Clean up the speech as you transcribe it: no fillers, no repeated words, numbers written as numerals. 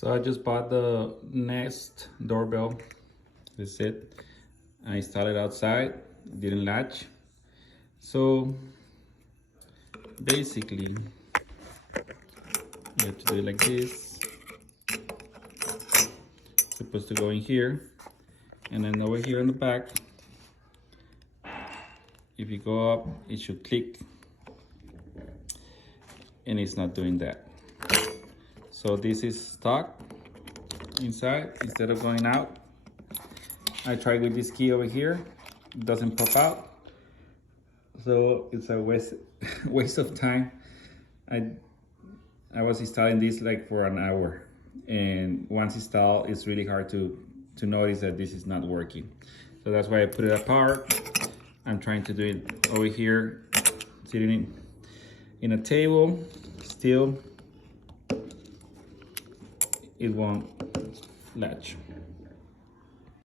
So I just bought the Nest doorbell. This is it. I installed it outside, didn't latch. So basically, you have to do it like this. It's supposed to go in here, and then over here on the back, if you go up, it should click, and it's not doing that. So this is stuck inside instead of going out. I tried with this key over here, it doesn't pop out, so it's a waste of time. I was installing this like for an hour, and once installed, it's really hard to notice that this is not working. So that's why I put it apart. I'm trying to do it over here, sitting in a table. Still, it won't latch.